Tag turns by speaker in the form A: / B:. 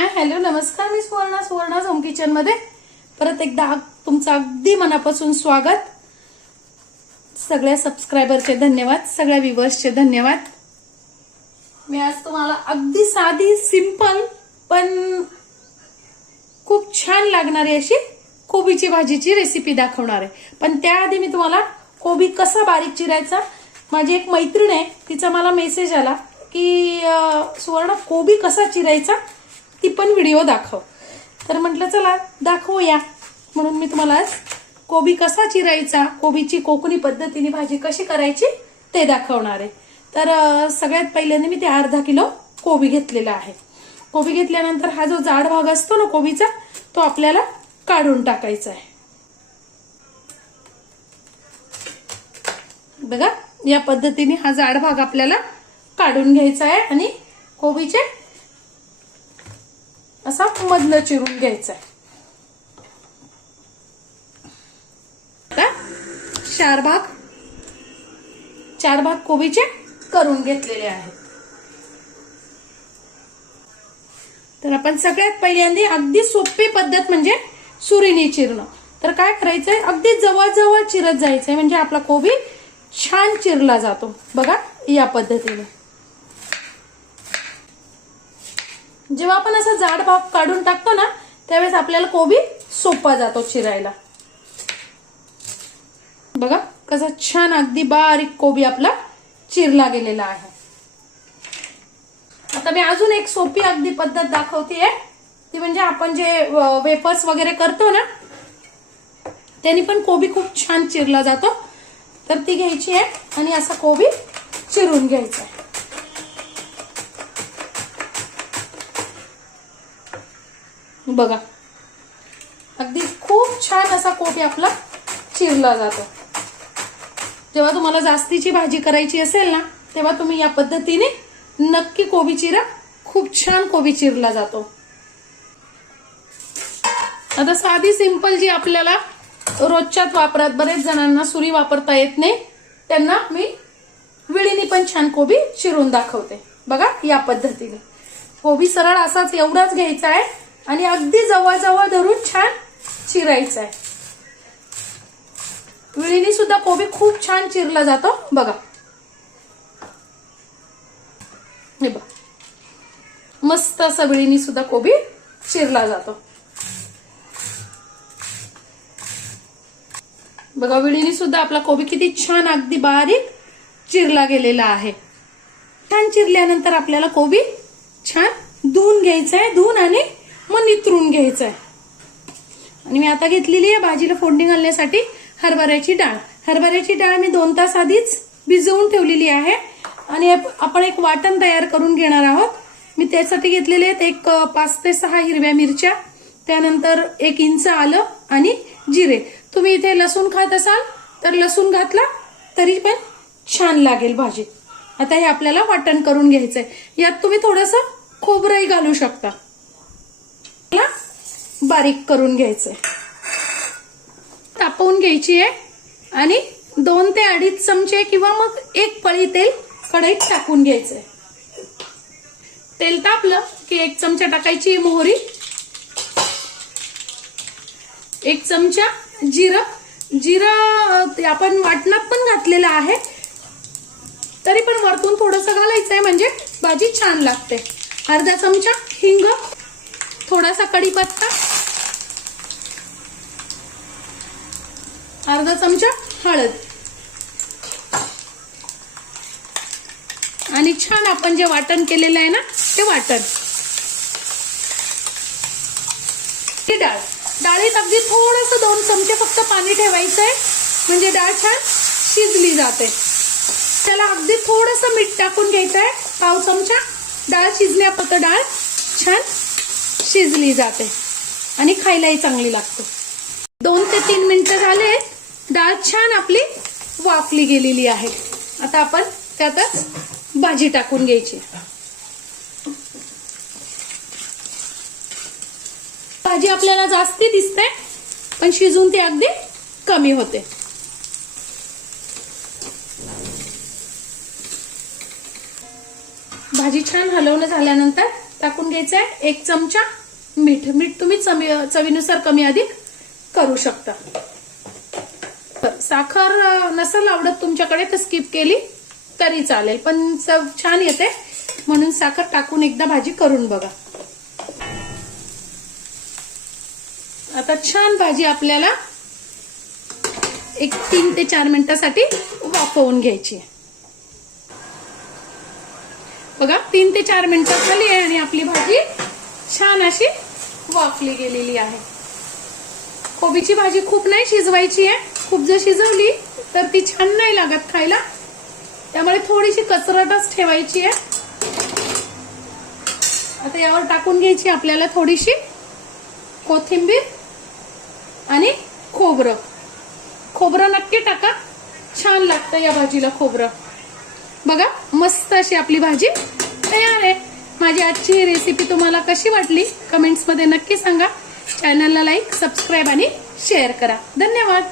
A: Hi hello नमस्कार मी Suvarna Suvarna home किचनमध्ये. परत एकदा तुमचं अगदी मनापासून स्वागत. सगळ्या सबस्क्रायबरचे धन्यवाद सगळ्या व्ह्युअर्सचे धन्यवाद. मी आज तुम्हाला अगदी साधी सिंपल पण खूप छान लागणारी अशी कोबीची भाजीची रेसिपी दाखवणार आहे. पण त्याआधी मी तुम्हाला कोबी कसा बारीक चिरायचा माझी एक मैत्रीण आहे तिचा मला मेसेज आला की सुवर्ण कोबी कसा चिरायचा ती पण व्हिडिओ दाखव. तर म्हटलं चला दाखवूया. म्हणून मी तुम्हाला आज कोबी कसा चिरायचा कोबीची कोकणी पद्धतीने भाजी कशी करायची ते दाखवणार आहे. तर सगळ्यात पहिल्यांदा मी ते अर्धा किलो कोबी घेतलेला आहे. कोबी घेतल्यानंतर हा जो जाड भाग असतो ना कोबीचा तो आपल्याला काढून टाकायचा आहे. बघा या पद्धतीने हा जाड भाग आपल्याला काढून घ्यायचा आहे आणि कोबीचे असा मधलं चिरून घ्यायचा आहे चार भाग. चार भाग कोबीचे करून घेतलेले आहेत. तर आपण सगळ्यात पहिल्यांदा अगदी सोपी पद्धत म्हणजे सुरीने चिरणं. तर काय करायचंय? अगदी जवळजवळ चिरत जायचंय. म्हणजे आपला कोबी छान चिरला जातो. बघा या पद्धतीने. जेव्हा आपण असा जाड भाग काढून टाकतो ना त्यावेळेस आपल्याला कोबी सोपा जातो चिरायला. बघा कसा छान अगदी बारीक कोबी आपला चिरला गेलेला आहे. आता मी अजून एक सोपी अगदी पद्धत दाखवते ती म्हणजे आपण जे वेफर्स वगैरे करतो ना त्यांनी पण कोबी खूप छान चिरला जातो. तर ती घ्यायची आहे आणि असा कोबी चिरून घ्यायचा आहे. बघा. अगदी खूप छान असा कोबी आपला चिरला जातो. जेव्हा तुम्हाला जास्तीची भाजी करायची असेल ना तेव्हा तुम्ही या पद्धतीने नक्की कोबी चिरा खूप छान कोबी चिरला जातो. आता साधी सिंपल जी आपल्याला रोजच्याच वापरात बरेच जणांना सुरी वापरता येत नाही त्यांना मी विळीने पण छान कोबी चिरून दाखवते. बघा या पद्धतीने. कोबी सरळ असाच एवढाच घ्यायचा आहे आणि अगदी जवळजवळ धरून छान चिरायचं आहे विळीनी सुद्धा कोबी खूप छान चिरला जातो. बघा. हे बघ. मस्त असा विळीनी सुद्धा कोबी चिरला जातो. बघा विळीनी सुद्धा आपला कोबी किती छान अगदी बारीक चिरला गेलेला आहे. छान चिरल्यानंतर आपल्याला कोबी छान धुवून घ्यायचं आहे धुवून आणि मग नितरून घ्यायचं आहे आणि मी आता घेतलेली आहे भाजीला फोडणी घालण्यासाठी हरभऱ्याची डाळ. हरभऱ्याची डाळ मी दोन तास आधीच भिजवून ठेवलेली आहे. आणि आपण एक वाटण तयार करून घेणार आहोत. मी त्यासाठी घेतलेले आहेत एक पाच ते सहा हिरव्या मिरच्या. त्यानंतर एक इंच आलं आणि जिरे. तुम्ही इथे लसूण खात असाल तर लसूण घातला तरी पण छान लागेल भाजी. आता हे आपल्याला वाटण करून घ्यायचंय. यात तुम्ही थोडस खोबरंही घालू शकता. बारीक करून घ्यायचंय. तापवून घ्यायची आहे आणि दोन ते अडीच चमचे किंवा मग एक पळी तेल कढईत टाकून घ्यायचंय. तेल तापलं की एक चमचा टाकायची मोहरी एक चमचा जिरं. जिरं आपण वाटणात पण घातलेलं आहे. तरी पण वरतून थोडंसं घालायचं आहे म्हणजे भाजी छान लागते. अर्धा चमचा हिंग थोडासा कढीपत्ता अर्धा चमचा हळद. आणि छान आपण जे वाटण केलेलं आहे ना ते वाटण. ही डाळ. डाळीत अगदी थोडस दोन चमचे फक्त पाणी ठेवायचं आहे म्हणजे डाळ छान शिजली जाते. त्याला अगदी थोडस मीठ टाकून घ्यायचं आहे पाव चमचा. डाळ शिजण्यापुरतं डाळ छान शिजली जाते आणि खायलाही चांगली लागते. दोन ते तीन मिनिटं झाले डाळ छान आपली वाफली गेलेली आहे. आता आपण त्यातच भाजी टाकून घ्यायची. भाजी आपल्याला जास्ती दिसते पण शिजून ती अगदी कमी होते. भाजी छान हलवणं झाल्यानंतर टाकून घ्यायचं आहे एक चमचा मीठ मीठ तुम्ही चवी- चवीनुसार कमी अधिक करू शकता. साखर नसेल आवडत तुमच्याकडे तर स्किप केली तरी चालेल. पण चव छान येते म्हणून साखर टाकून एकदा भाजी करून बघा. आता छान भाजी आपल्याला एक तीन ते चार मिनिटासाठी वाफवून घ्यायची बघा तीन ते चार मिनिटं झाली आहे आणि आपली भाजी छान अशी वाफली गेलेली आहे. कोबीची भाजी खूप नाही शिजवायची आहे. खूप जर शिजवली तर ती छान नाही लागत खायला. त्यामुळे थोडीशी कचरटच ठेवायची आहे. आता यावर टाकून घ्यायची आपल्याला थोडीशी कोथिंबीर आणि खोबरं. खोबरं नक्की टाका. छान लागतं या भाजीला खोबरं. बघा मस्त अशी आपली भाजी तयार आहे. माझी आजची रेसिपी तुम्हाला कशी वाटली कमेंट्समध्ये नक्की सांगा. चॅनलला लाईक सबस्क्राईब आणि शेअर करा. धन्यवाद.